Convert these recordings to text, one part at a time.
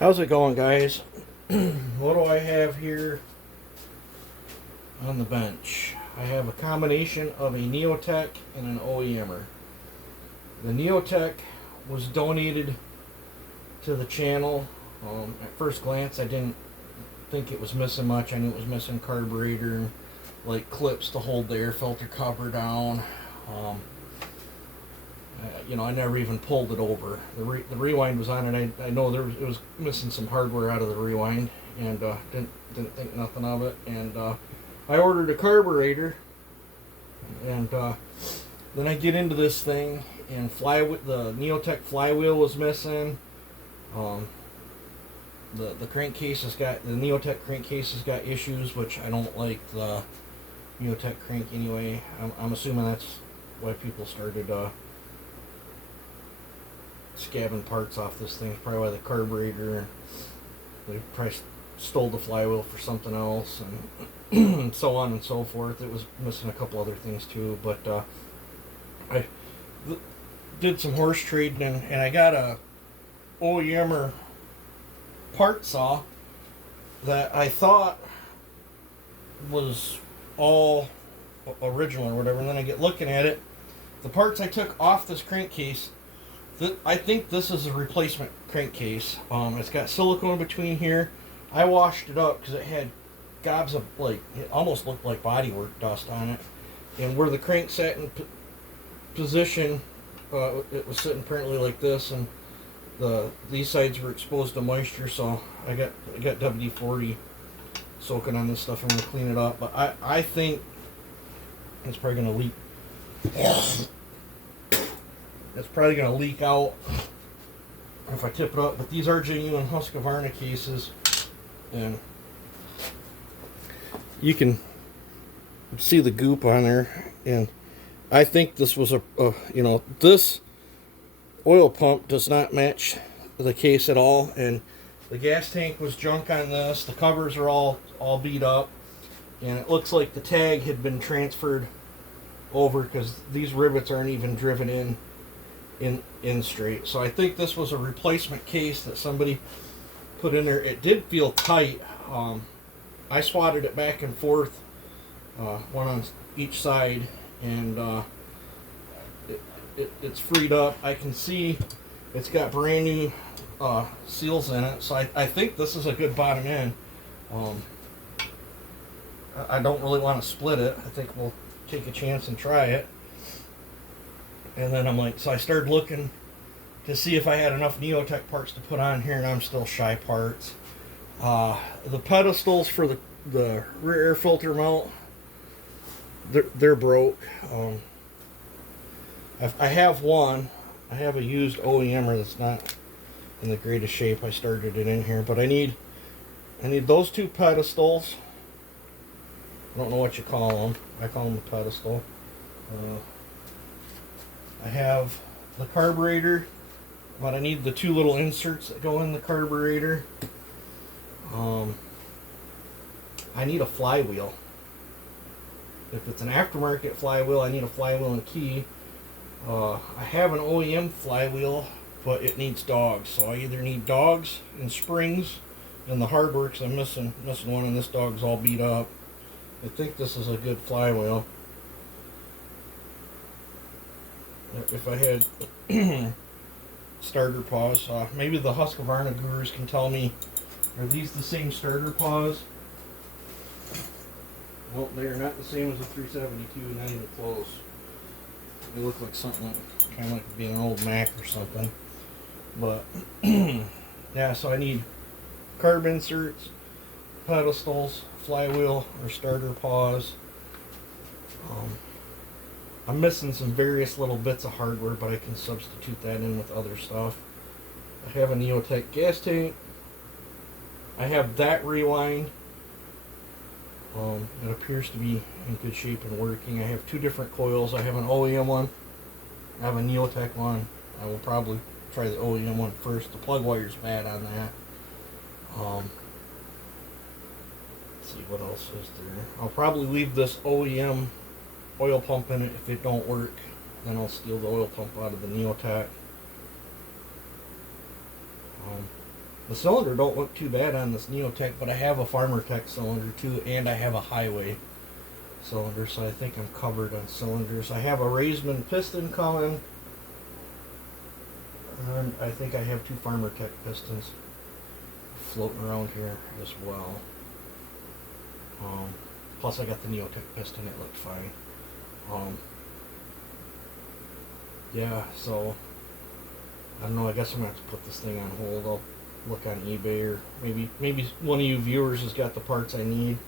How's it going, guys? What do I have here on the bench? I have a combination of a Neotech and an OEMer. The Neotech was donated to the channel. At first glance, I didn't think it was missing much. I knew it was missing carburetor and like clips to hold the air filter cover down. I never even pulled it over. The rewind was on it. I know it was missing some hardware out of the rewind, and didn't think nothing of it. And I ordered a carburetor, and then I get into this thing, and the Neotech flywheel was missing. The crankcase the Neotech crankcase has got issues, which I don't like the Neotech crank anyway. I'm assuming that's why people started scabbing parts off this thing. Probably why the carburetor, they probably stole the flywheel for something else, and so on and so forth. It was missing a couple other things too, but I did some horse trading, and I got a OEMer part saw that I thought was all original or whatever, and then I get looking at it. The parts I took off this crankcase, I think this is a replacement crankcase. It's got silicone between here. I washed it up because it had gobs of, it almost looked like bodywork dust on it. And where the crank sat in position, it was sitting apparently like this, and these sides were exposed to moisture, so I got WD-40 soaking on this stuff. I'm going to clean it up, but I think it's probably going to leak. It's probably going to leak out if I tip it up, but these are genuine Husqvarna cases, and you can see the goop on there, and I think this was this oil pump does not match the case at all, and the gas tank was junk on this. The covers are all beat up, and it looks like the tag had been transferred over because these rivets aren't even driven in straight. So I think this was a replacement case that somebody put in there. It did feel tight. I swatted it back and forth, one on each side, and it's freed up. I can see it's got brand new seals in it, so I think this is a good bottom end. I don't really want to split it. I think we'll take a chance and try it. And then so I started looking to see if I had enough Neotech parts to put on here, and I'm still shy parts. The pedestals for the rear air filter mount, they're broke. I have one. I have a used OEMer that's not in the greatest shape. I started it in here, but I need those two pedestals. I don't know what you call them. I call them a pedestal. I have the carburetor, but I need the two little inserts that go in the carburetor. I need a flywheel. If it's an aftermarket flywheel, I need a flywheel and key. I have an OEM flywheel, but it needs dogs. So I either need dogs and springs and the hardware, because I'm missing one, and this dog's all beat up. I think this is a good flywheel. If I had starter paws, maybe the Husqvarna gurus can tell me, are these the same starter paws? Well, they are not the same as the 372, not even close. They look like something kind of like being an old Mac or something. But yeah, so I need carb inserts, pedestals, flywheel or starter paws. I'm missing some various little bits of hardware, but I can substitute that in with other stuff. I have a Neotech gas tank. I have that rewind. It appears to be in good shape and working. I have two different coils. I have an OEM one. I have a Neotech one. I will probably try the OEM one first. The plug wire's bad on that. Let's see what else is there. I'll probably leave this OEM oil pump in it. If it don't work, then I'll steal the oil pump out of the Neotech. The cylinder don't look too bad on this Neotech, but I have a Farmer Tech cylinder too, and I have a Highway cylinder, so I think I'm covered on cylinders. I have a Raisman piston coming, and I think I have 2 Farmer Tech pistons floating around here as well. Plus I got the Neotech piston, it looked fine. Yeah, so I don't know, I guess I'm gonna have to put this thing on hold. I'll look on eBay, or maybe one of you viewers has got the parts I need.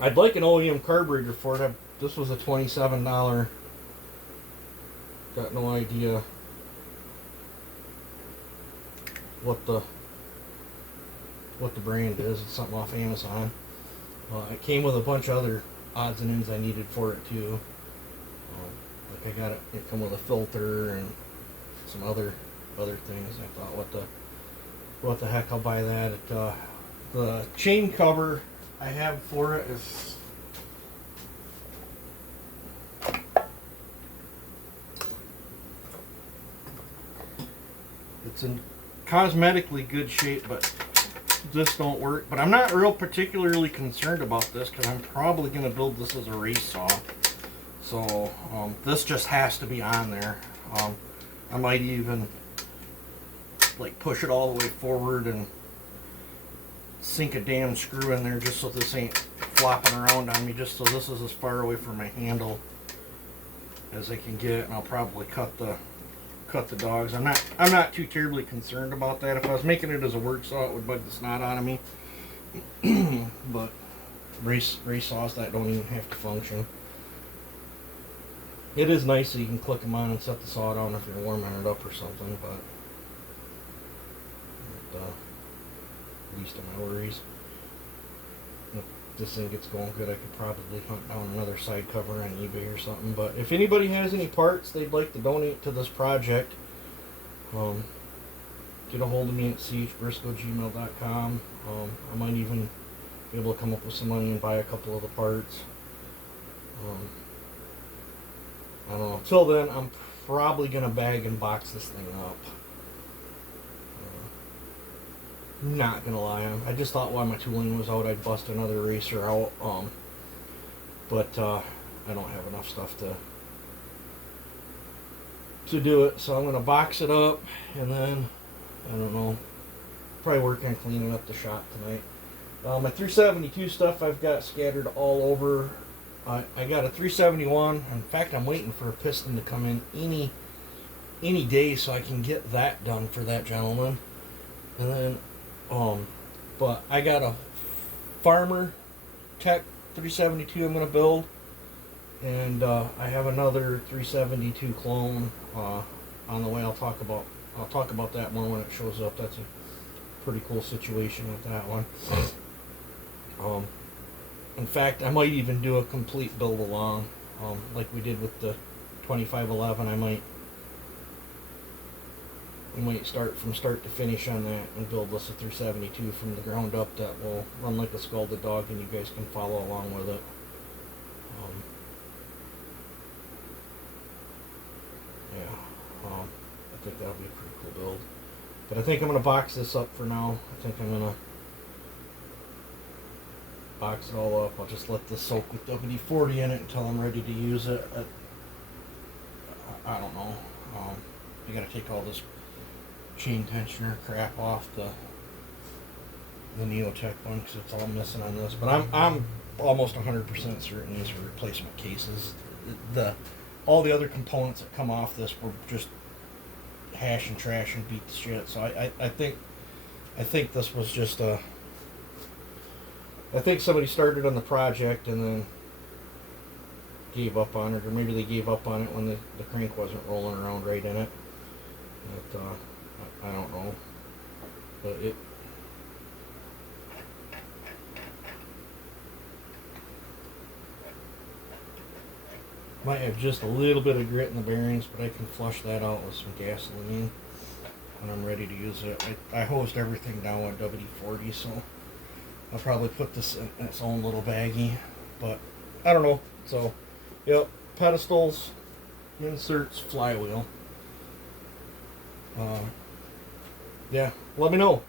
I'd like an OEM carburetor for it. This was a $27. Got no idea what the brand is. It's something off Amazon. It came with a bunch of other odds and ends I needed for it too. Like I got it. It come with a filter and some other things. I thought, what the heck? I'll buy that. The chain cover I have for it is it's in cosmetically good shape, but this don't work. But I'm not real particularly concerned about this because I'm probably going to build this as a race saw. So this just has to be on there. I might even like push it all the way forward and sink a damn screw in there just so this ain't flopping around on me, just so this is as far away from my handle as I can get, and I'll probably cut the dogs. I'm not too terribly concerned about that. If I was making it as a work saw, it would bug the snot out of me. But race saws that don't even have to function. It is nice that you can click them on and set the saw down if you're warming it up or something, but least of my worries. If this thing gets going good, I could probably hunt down another side cover on eBay or something. But if anybody has any parts they'd like to donate to this project, get a hold of me at chbriscoe@gmail.com. I might even be able to come up with some money and buy a couple of the parts. I don't know. Till then, I'm probably going to bag and box this thing up. Not gonna lie, I just thought while my tooling was out I'd bust another racer out, but I don't have enough stuff to do it, so I'm gonna box it up, and then I don't know, probably work on cleaning up the shop tonight. My 372 stuff I've got scattered all over. I got a 371. In fact, I'm waiting for a piston to come in any day so I can get that done for that gentleman, and then but I got a Farmer Tech 372 I'm going to build, and I have another 372 clone on the way. I'll talk about that more when it shows up. That's a pretty cool situation with that one. In fact, I might even do a complete build along, like we did with the 2511. I might start from start to finish on that and build us a 372 from the ground up that will run like a scalded dog, and you guys can follow along with it. I think that'll be a pretty cool build. But I think I'm going to box this up for now. I think I'm going to box it all up. I'll just let this soak with WD-40 in it until I'm ready to use it. I don't know. I got to take all this chain tensioner crap off the Neotech one because it's all missing on this. But I'm almost 100% certain these are replacement cases. All the other components that come off this were just hash and trash and beat the shit. So I think this was just a. I think somebody started on the project and then gave up on it, or maybe they gave up on it when the crank wasn't rolling around right in it. But I don't know. But it. Might have just a little bit of grit in the bearings, but I can flush that out with some gasoline when I'm ready to use it. I hosed everything down with WD-40, so I'll probably put this in its own little baggie, but I don't know. So, yep, pedestals, inserts, flywheel. Yeah, let me know.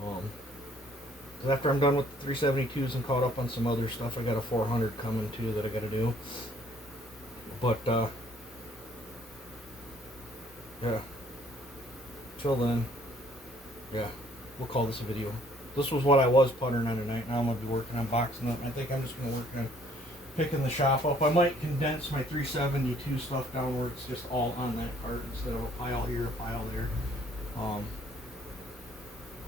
'Cause after I'm done with the 372s and caught up on some other stuff, I got a 400 coming too that I got to do. But yeah. Till then, yeah, we'll call this a video. This was what I was puttering on tonight. Now I'm gonna be working on boxing up. I think I'm just gonna work on picking the shop up. I might condense my 372 stuff down where it's just all on that cart instead of a pile here, a pile there.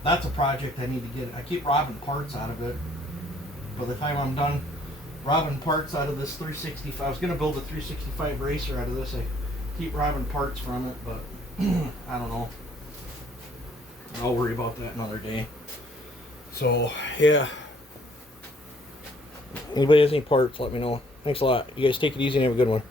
That's a project I need to get. I keep robbing parts out of it. By the time I'm done robbing parts out of this 365, I was going to build a 365 racer out of this. I keep robbing parts from it, but I don't know. I'll worry about that another day. So, yeah. Anybody has any parts, let me know. Thanks a lot. You guys take it easy and have a good one.